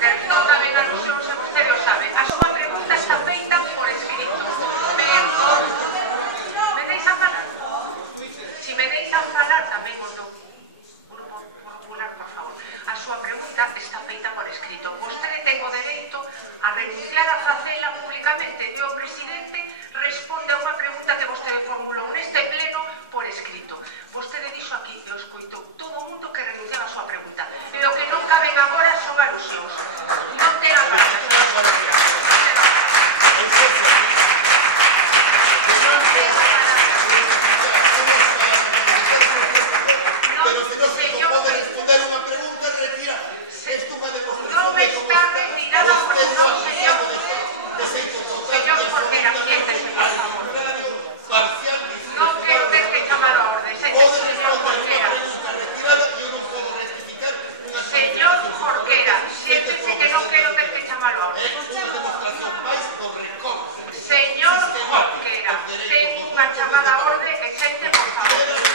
porque non caben alusións e vostede o sabe. A súa pregunta está feita por escrito. Perdón. Me deixan falar? Si me deixan falar tamén o do Grupo Popular, por favor. A súa pregunta está feita por escrito. Vostede ten o dereito a renunciar a facela públicamente e o presidente responde a unha pregunta que vostede formulou neste pleno por escrito. Vostede dixo aquí, e o escoitou todo o mundo, que renunciaba a súa pregunta. E o que non caben agora son alusións. Non ten a palabra, señor Portera. Non ten a palabra. Pero señor, pode responder unha pregunta e retirar. Isto vai demostrar non está retirada por non, señor. Señor Portera, siéntese, por favor. Non quero ter que chamar a orde, señor Portera. Señor Portera, siéntese que non quero ter que chamar a orde. Señor Portera, ten unha chamada a orde e xente, por favor.